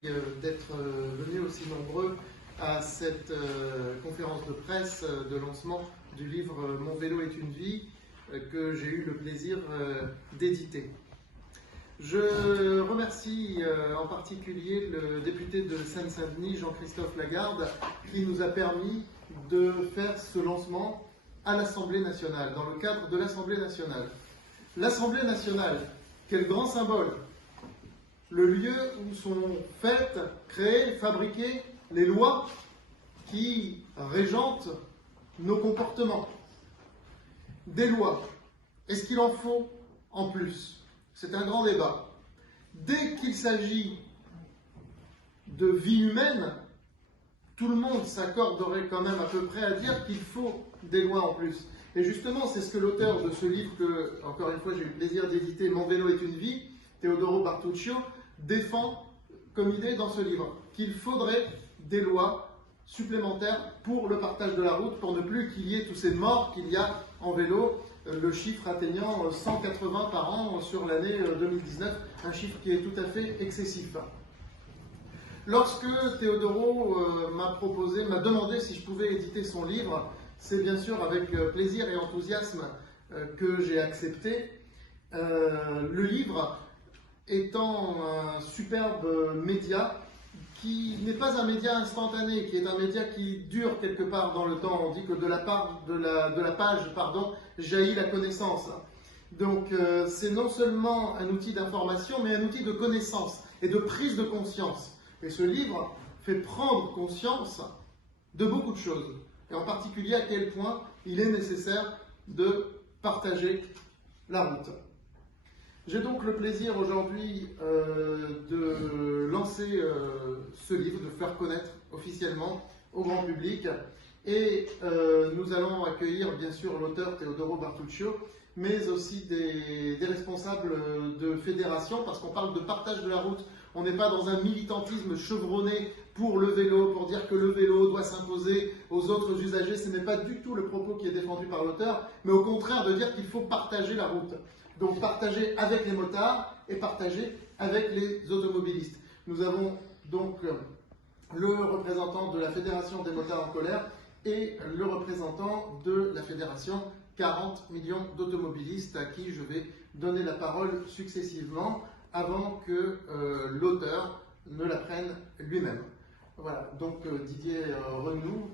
D'être venus aussi nombreux à cette conférence de presse de lancement du livre Mon vélo est une vie que j'ai eu le plaisir d'éditer. Je remercie en particulier le député de Seine-Saint-Denis, Jean-Christophe Lagarde, qui nous a permis de faire ce lancement à l'Assemblée nationale, dans le cadre de l'Assemblée nationale. L'Assemblée nationale, quel grand symbole! Le lieu où sont faites, créées, fabriquées les lois qui régentent nos comportements. Des lois. Est-ce qu'il en faut en plus? C'est un grand débat. Dès qu'il s'agit de vie humaine, tout le monde s'accorderait quand même à peu près à dire qu'il faut des lois en plus. Et justement, c'est ce que l'auteur de ce livre, que, encore une fois, j'ai eu le plaisir d'éditer, Mon vélo est une vie, Teodoro Bertuccio, défend comme idée dans ce livre, qu'il faudrait des lois supplémentaires pour le partage de la route, pour ne plus qu'il y ait tous ces morts qu'il y a en vélo, le chiffre atteignant 180 par an sur l'année 2019, un chiffre qui est tout à fait excessif. Lorsque Teodoro m'a demandé si je pouvais éditer son livre, c'est bien sûr avec plaisir et enthousiasme que j'ai accepté. Le livre étant un superbe média qui n'est pas un média instantané, qui est un média qui dure quelque part dans le temps. On dit que de la page, jaillit la connaissance. Donc c'est non seulement un outil d'information, mais un outil de connaissance et de prise de conscience. Et ce livre fait prendre conscience de beaucoup de choses, et en particulier à quel point il est nécessaire de partager la route. J'ai donc le plaisir aujourd'hui de lancer ce livre, de faire connaître officiellement au grand public. Et nous allons accueillir bien sûr l'auteur Teodoro Bertuccio, mais aussi des responsables de fédérations, parce qu'on parle de partage de la route. On n'est pas dans un militantisme chevronné pour le vélo, pour dire que le vélo doit s'imposer aux autres usagers. Ce n'est pas du tout le propos qui est défendu par l'auteur, mais au contraire de dire qu'il faut partager la route. Donc partager avec les motards et partager avec les automobilistes. Nous avons donc le représentant de la Fédération des motards en colère et le représentant de la Fédération 40 millions d'automobilistes à qui je vais donner la parole successivement avant que l'auteur ne la prenne lui-même. Voilà, donc Didier Renoux,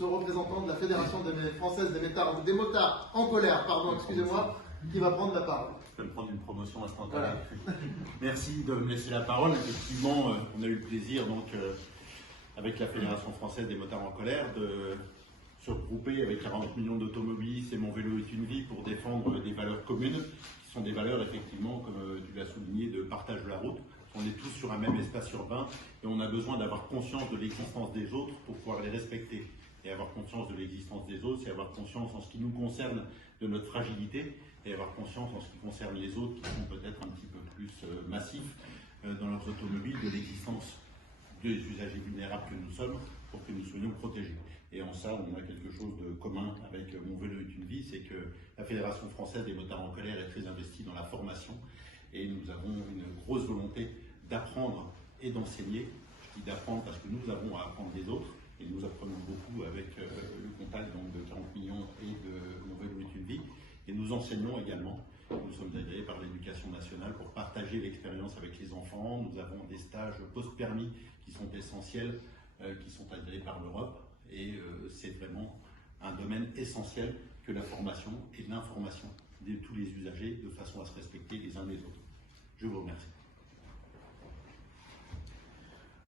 représentant de la Fédération française des motards en colère, excusez-moi, qui va prendre la parole. Je peux me prendre une promotion instantanée. Voilà. Merci de me laisser la parole. Effectivement, on a eu le plaisir, donc, avec la Fédération française des motards en colère, de se regrouper avec 40 millions d'automobilistes et Mon vélo est une vie pour défendre des valeurs communes, qui sont des valeurs, effectivement, comme tu l'as souligné, de partage de la route. On est tous sur un même espace urbain et on a besoin d'avoir conscience de l'existence des autres pour pouvoir les respecter. Et avoir conscience de l'existence des autres, c'est avoir conscience en ce qui nous concerne de notre fragilité et avoir conscience en ce qui concerne les autres qui sont peut-être un petit peu plus massifs dans leurs automobiles, de l'existence des usagers vulnérables que nous sommes pour que nous soyons protégés. Et en ça, on a quelque chose de commun avec Mon vélo est une vie, c'est que la Fédération française des motards en colère est très investie dans la formation et nous avons une grosse volonté d'apprendre et d'enseigner. Je dis d'apprendre parce que nous avons à apprendre des autres et nous apprenons beaucoup avec le contact donc, de 40 millions et de Mon vélo est une vie. Et nous enseignons également. Nous sommes agréés par l'Éducation nationale pour partager l'expérience avec les enfants. Nous avons des stages post-permis qui sont essentiels, qui sont agréés par l'Europe. Et c'est vraiment un domaine essentiel que la formation et l'information de tous les usagers de façon à se respecter les uns les autres. Je vous remercie.